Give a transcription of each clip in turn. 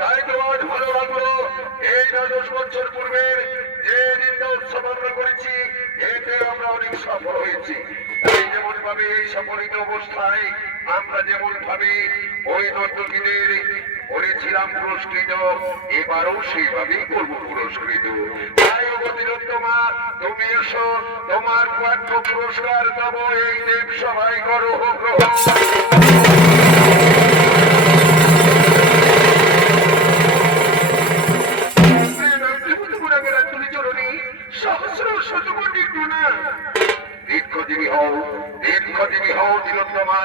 তাই তো আজ ভালো লাগলো। এই 10 বছর পূর্বের যে দিনটা উৎসব আমরা করেছি, এতে আমরা অনেক সফল হয়েছি। এই যেমন ভাবে এই সফলিত অবস্থায় আমরা যেমন ভাবে ওই নর্তকীদের করেছিলাম পুরস্কৃত, এবারও সেইভাবেই করবো পুরস্কৃত। তাই অবতীরত্তমা, তুমি এসো, তোমার পাঠ্য পুরস্কার দেব এই দেব সবাই করো গ্রহণ। দীর্ঘজীবী হও, দীর্ঘজীবী হও তিলোত্তমা।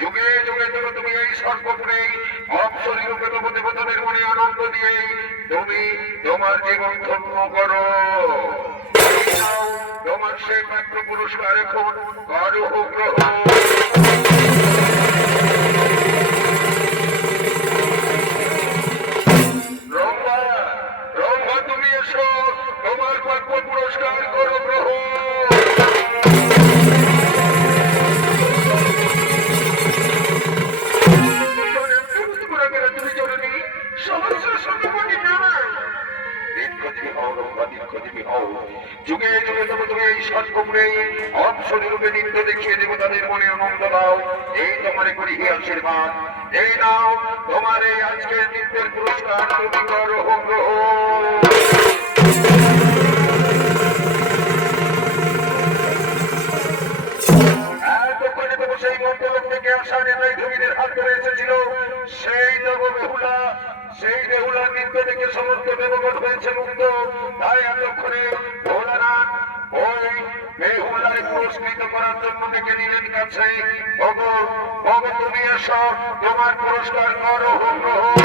যুগে যুগে ধরে তুমি এই সর্বপুরে অপসরীরূপে দেবতাদের মনে আনন্দ দিয়ে তুমি তোমার জীবন ধন্য করো। তোমার সেই পাত্র পুরস্কার এখন করো গ্রহণ। রম্ভা, রম্ভা তুমি এসো, তোমার পাত্র পুরস্কার করো গ্রহণ। যুগে যুগে তবে তুমি এই সর্বপুরে অপসরীরূপে নৃত্য দেখিয়ে দেবতাদের মনে আনন্দ দাও। এই তোমারে করি আশীর্বাদ। এই নাও তোমার এই আজকের নৃত্যের পুরস্কার, তুমি করো গ্রহণ। এতক্ষণে তবু সেই মন্ত্রলোক থেকে আসা নেতাই ধুমিদের হাত ধরে এসেছিল সেই দেব বেহুলা। সেই বেহুলা নৃত্য দেখে সমস্ত দেবগণ হয়েছে মুক্ত। তাই এতক্ষণে ভোলানাথ ওই বেহুলায় পুরস্কৃত করার জন্য ডেকে নিলেন কাছে। ওগো ওগো তুমি এসো, তোমার পুরস্কার করো গ্রহণ।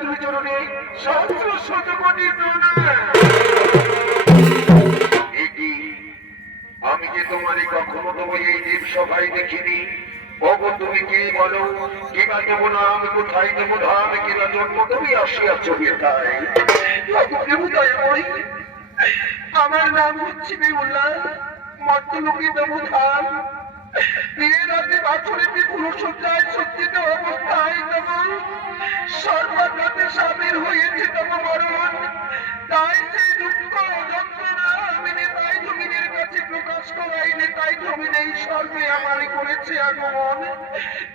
তুমি চরণে সহস্র শত কোটি প্রণাম। আমি যে তোমারই কখনো তবু এই দেব সভায় দেখিনি। ওগো তুমি কে বলো, কিবা দেবো নাম, কোথায় দেবো ধাম, কিবা জন্ম তুমি আসিয়াছ বেতায়। আমার নাম হচ্ছে বেহুলা, মর্তলোকে দেবো ধাম। বিয়ের রাতে বাছুরিতে পুরুষোত্তায় সজ্জিত অবস্থায় তব সর্বাঘাতে সামিল হয়েছে তব মরণ। তাই সেই দুঃখ যন্ত্রণা আমি নেতাই জমিনের কাছে প্রকাশ করাই। নেতাই জমিন এই সর্বে আমার করেছে আগমন।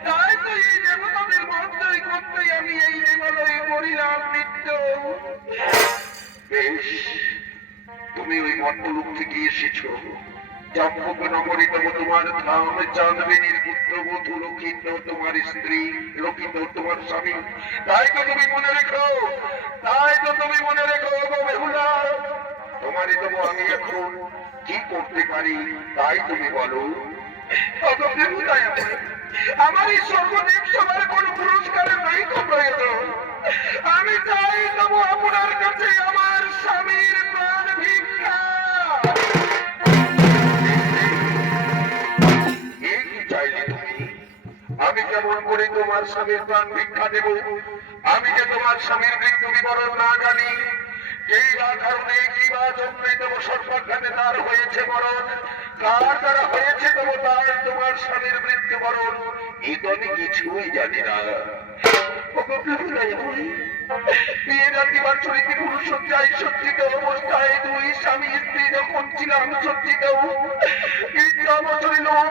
তাই তো এই দেবতাদের মন্ত্রই করতেই আমি এই দেবালয়ে করিলাম নৃত্য। বেশ, তুমি ওই মন্ত্রলোক থেকে এসেছো। জম্মুক নগরী তব তোমার ধাম। চাঁদবেনীর পুত্রবধূ লক্ষিন্দর তোমার স্ত্রী, লক্ষিন্দর তোমার স্বামী। তাই তো তুমি মনে রেখো, তাই তো তুমি মনে রেখো গো বেহুলা। তোমারই তবু আমি এখন কি করতে পারি তাই তুমি বলো। আমার এই সর্বদেব সবার কোন পুরস্কারের নাই তো প্রয়োজন। আমি চাই তবু আপনার কাছে আমার স্বামীর প্রাণ ভিক্ষা। আমি কেমন করে তোমার স্বামীর প্রাণ ভিক্ষা দেব? আমি যে তোমার স্বামীর মৃত্যু বিবরণ না জানি। এই বা কারণে কি বা জন্মে তবু সর্বাঘাতে তার হয়েছে মরণ, কার দ্বারা হয়েছে তবু তার তোমার স্বামীর মৃত্যুবরণ, এ তো আমি কিছুই জানি না। বিয়ের রাতে বাছুরিতে পুরুষোত্তায় সজ্জিত অবস্থায় দুই স্বামী স্ত্রী যখন ছিলাম সজ্জিত,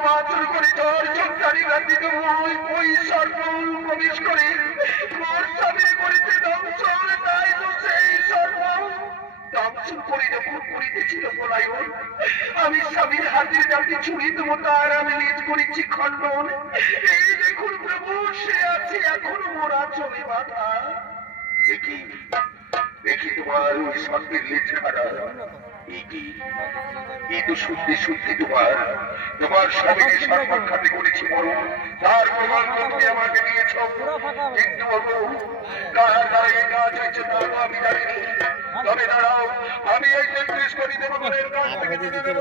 বাছুর করে ঝড় ঝঞ্ঝারি রাতে ওই সর্ব প্রবেশ করে মোর স্বামীর করেছে দংশন। তাই তো সেই সর্ব দংশন করে যখন করিতেছিল পলায়ন, আমি স্বামীর হাতের ডাকে ছুরি দেবো তার আমি নিজ করেছি খণ্ডন। এই দেখুন প্রভু, সে আছে এখনো মোরা চলে বাধা। দেখি দেখি তোমার ওই সর্বের লেজ খাড়া। এই তো সত্যি সত্যি তোমার তোমার স্বামীকে সর্বাঘাতে করেছি মরণ, তার প্রমাণ তুমি আমাকে দিয়েছ। কিন্তু বাবু, কার দ্বারা এই কাজ হয়েছে তা আমি জানিনি। তবে দাঁড়াও, আমি এই 33 কোটি দেবতাদের কাছ থেকে জেনে নেব